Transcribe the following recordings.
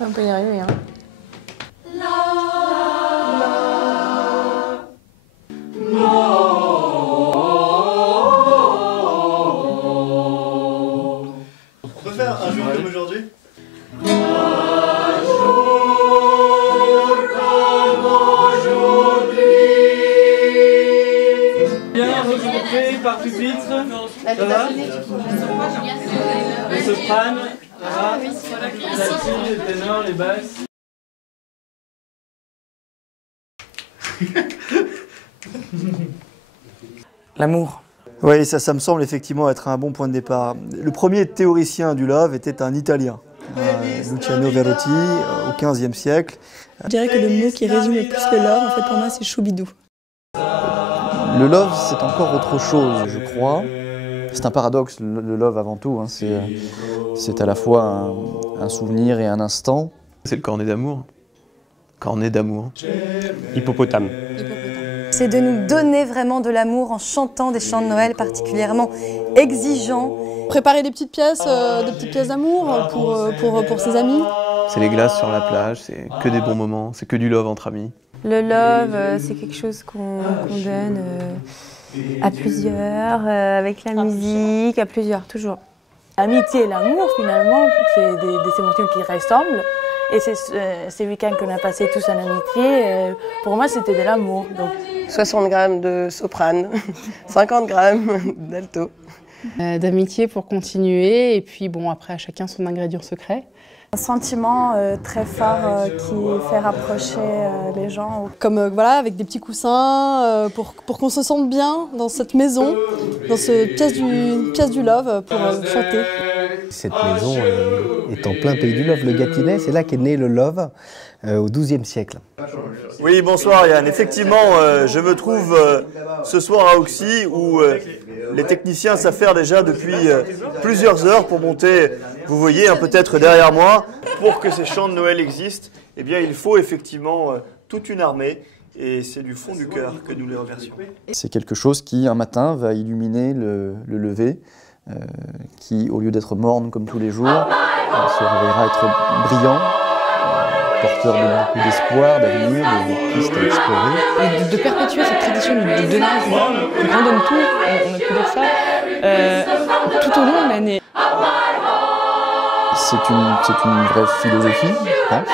On peut y arriver, hein. On peut faire un jour comme aujourd'hui? Bien regroupé par pupitre. Ça va? Les sopranes, l'altine, le ténor, les basses. L'amour. Oui, ça me semble effectivement être un bon point de départ. Le premier théoricien du love était un Italien, Luciano Verotti, au XVe siècle. Je dirais que le mot qui résume le plus le love, en fait, pour moi, c'est choubidou. Le love, c'est encore autre chose, je crois. C'est un paradoxe, le love avant tout. Hein. C'est à la fois un souvenir et un instant. C'est le cornet d'amour. Cornet d'amour. Hippopotame. C'est de nous donner vraiment de l'amour en chantant des chants de Noël particulièrement exigeants. Préparer des petites pièces d'amour pour ses amis. C'est les glaces sur la plage, c'est que des bons moments, c'est que du love entre amis. Le love, c'est quelque chose qu'on donne à plusieurs, avec la musique, à plusieurs, toujours. L'amitié et l'amour, finalement, c'est des émotions qui ressemblent. Et ces week-ends qu'on a passés tous en amitié, pour moi, c'était de l'amour. 60 grammes de soprane, 50 grammes d'alto. D'amitié pour continuer, et puis bon, après, à chacun son ingrédient secret. Un sentiment très fort qui fait rapprocher les gens. Comme voilà, avec des petits coussins pour qu'on se sente bien dans cette maison, dans cette pièce du love pour chanter. Cette maison est en plein pays du love, le Gâtinais, c'est là qu'est né le love au XIIe siècle. Oui, bonsoir Yann. Effectivement, je me trouve ce soir à Auxy où les techniciens savent faire déjà depuis plusieurs heures pour monter, vous voyez, peut-être derrière moi. Pour que ces chants de Noël existent, eh bien, il faut effectivement toute une armée et c'est du fond du cœur que nous les remercions. C'est quelque chose qui, un matin, va illuminer le lever, qui, au lieu d'être morne comme tous les jours, se réveillera être brillant, porteur de beaucoup d'espoir, d'avenir, de pistes à explorer. De perpétuer cette tradition de donnage, on donne tout, on a pu dire ça, tout au long de l'année. C'est une vraie philosophie, je pense,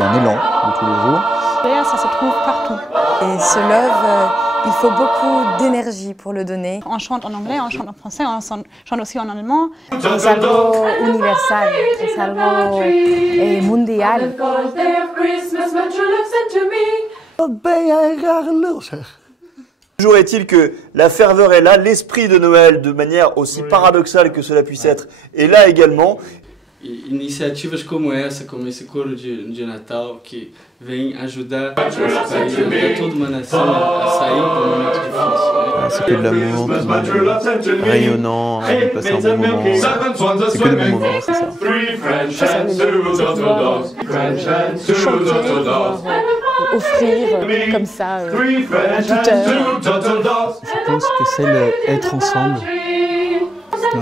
un élan de tous les jours. D'ailleurs, ça se trouve partout. Et ce love, il faut beaucoup d'énergie pour le donner. On chante en anglais, on chante en français, on chante aussi en allemand. Es algo universal, es algo mundial. Toujours est-il que la ferveur est là, l'esprit de Noël, de manière aussi paradoxale que cela puisse être, est là également. Iniciativas como essa, como esse coro de Natal, que vem ajudar toda uma nação a sair do momento difícil. C'est que de l'amour, tout le monde rayonnant, de passer un bon moment. C'est que des bons moments, c'est ça. Offrir comme ça à toute heure. Je pense que c'est être ensemble,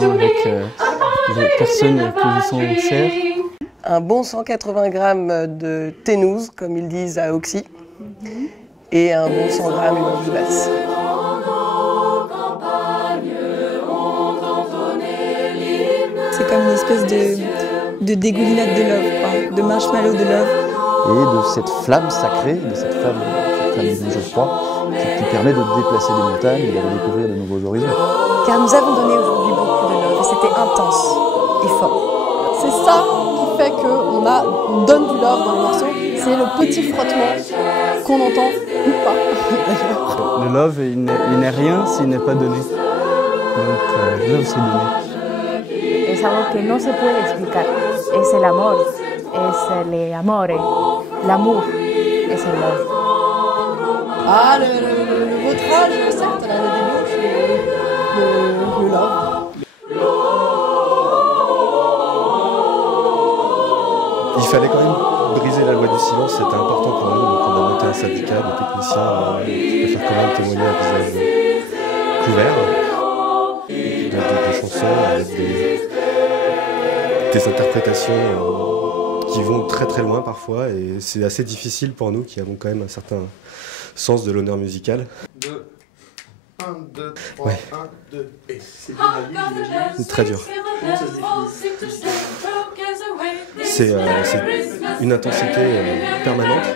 avec les personnes qui vous sont chères. un bon 180 grammes de ténouse, comme ils disent à Auxy, et un bon 100 grammes de basse. C'est comme une espèce de dégoulinade de love, quoi, de marshmallow de love. Et de cette flamme sacrée, de cette flamme divine, je crois, qui permet de déplacer des montagnes et de découvrir de nouveaux horizons. Car nous avons donné aujourd'hui beaucoup de love et c'était intense et fort. C'est ça qui fait qu'on donne du love dans les morceaux, c'est le petit frottement qu'on entend ou pas. Le love, il n'est rien s'il n'est pas donné. Donc, le love, c'est donné. Es algo que no se puede explicar. Es el amor, es el amore, l'amour, es el love. Ah, le vautrage, certes, la débauche, le love. Il fallait quand même briser la loi du silence, c'était important pour nous, donc on a monté un syndicat de techniciens qui préfèrent quand même témoigner à visage couvert, des chansons avec des interprétations qui vont très très loin parfois, et c'est assez difficile pour nous qui avons quand même un certain sens de l'honneur musical. 1, 2, 3, 1, 2, et c'est C'est très dur. Comment ça se définit? C'est une intensité permanente.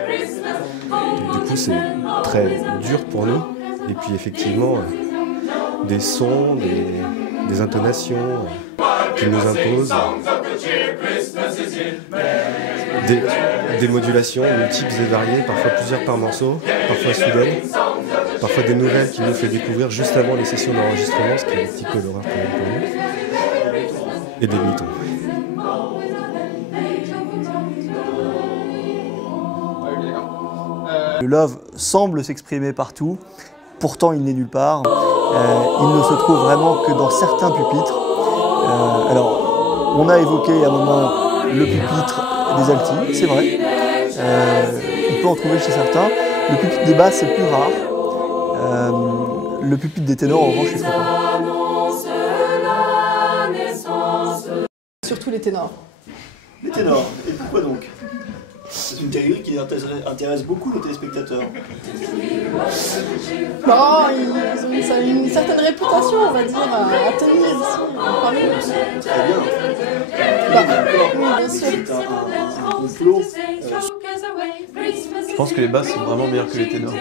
Du coup, c'est très dur pour nous. Et puis, effectivement, des sons, des intonations qui nous imposent, des modulations multiples et variées, parfois plusieurs par morceau, parfois soudaines, parfois des nouvelles qui nous fait découvrir juste avant les sessions d'enregistrement, ce qui est un petit peu l'horreur quand même pour nous, et des demi-tons. Le love semble s'exprimer partout, pourtant il n'est nulle part. Il ne se trouve vraiment que dans certains pupitres. Alors, on a évoqué à un moment le pupitre des altis, c'est vrai. On peut en trouver chez certains. Le pupitre des basses, c'est plus rare. Le pupitre des ténors, en revanche, c'est fréquent. Surtout les ténors. Les ténors, et pourquoi donc? C'est une théorie qui intéresse beaucoup nos téléspectateurs. Bon, ils ont une certaine réputation, on va dire, à tenir ici, parmi nous. Très bien. Oui, bien sûr. C'est un complot. Je pense que les basses sont vraiment meilleures que les ténors.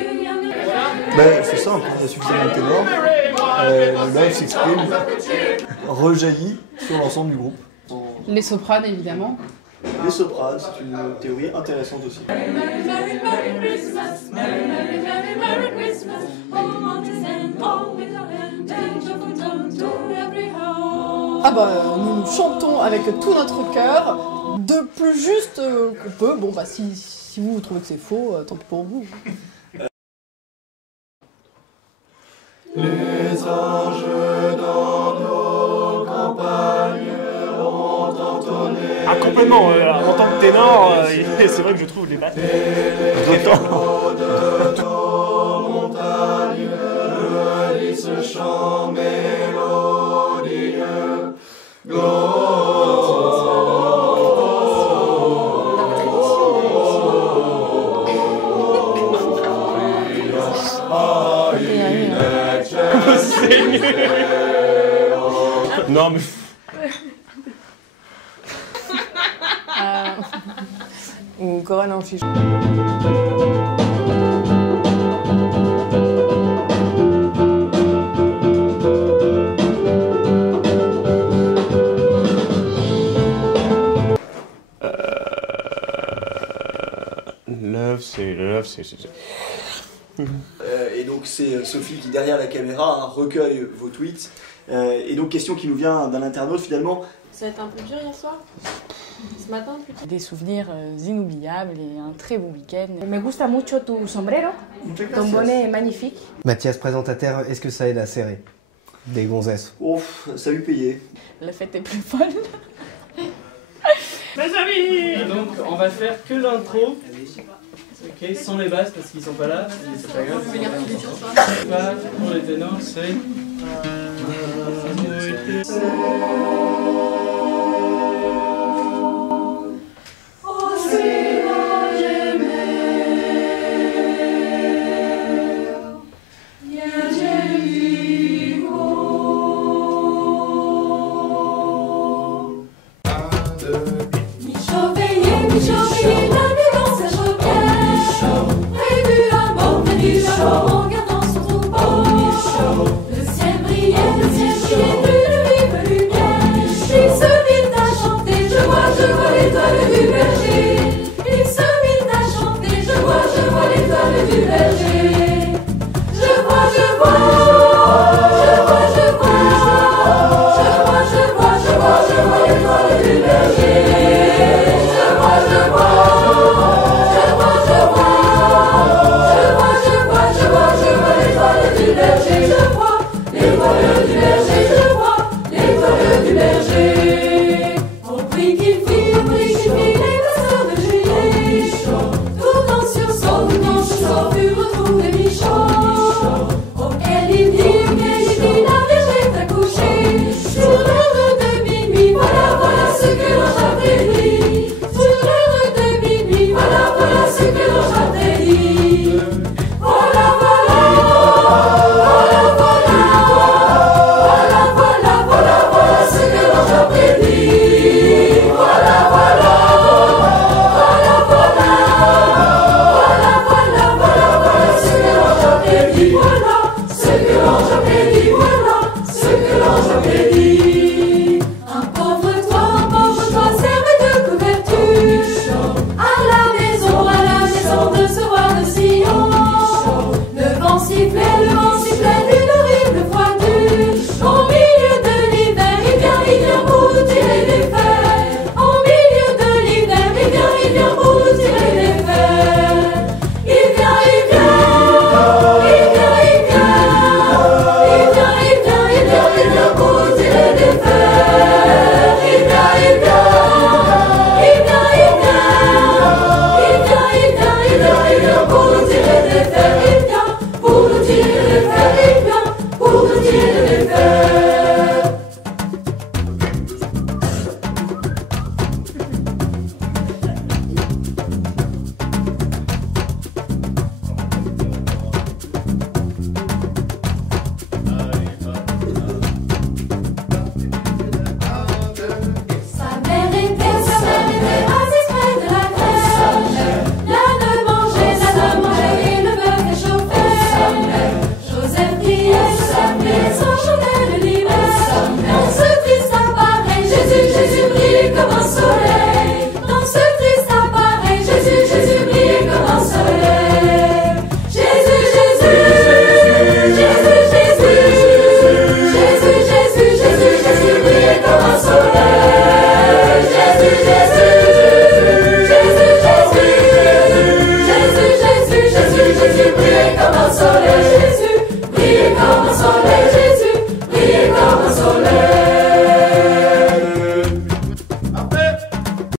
Ben, c'est simple, il y a suffisamment de ténors. Le live s'exprime, rejaillit sur l'ensemble du groupe. Les sopranes, évidemment. Les sopranes, c'est une théorie intéressante aussi. Ah bah, nous chantons avec tout notre cœur, de plus juste qu'on peut. Bon bah, si vous trouvez que c'est faux, tant pis pour vous. Les anges dans nos campagnes ont entonné. Ah, complètement, en tant que ténor, c'est vrai que je trouve les basses. De nos montagnes, le ce chant mélodieux. Non mais... Ou Coran en fiche. Love, c'est... Et donc c'est Sophie qui, derrière la caméra, recueille vos tweets. Et donc question qui nous vient d'un internaute finalement. Ça a été un peu dur hier soir? Ce matin plutôt? Des souvenirs inoubliables et un très bon week-end. Me gusta mucho tu sombrero. Ton bonnet est magnifique. Mathias, présentateur, est-ce que ça aide à serrer des gonzesses? Ouf, ça lui payait. La fête est plus folle. Mes amis! Donc on va faire que l'intro. Ok, sans les basses parce qu'ils sont pas là, mais c'est pas grave. Pas pour les ténors, c'est... liberté.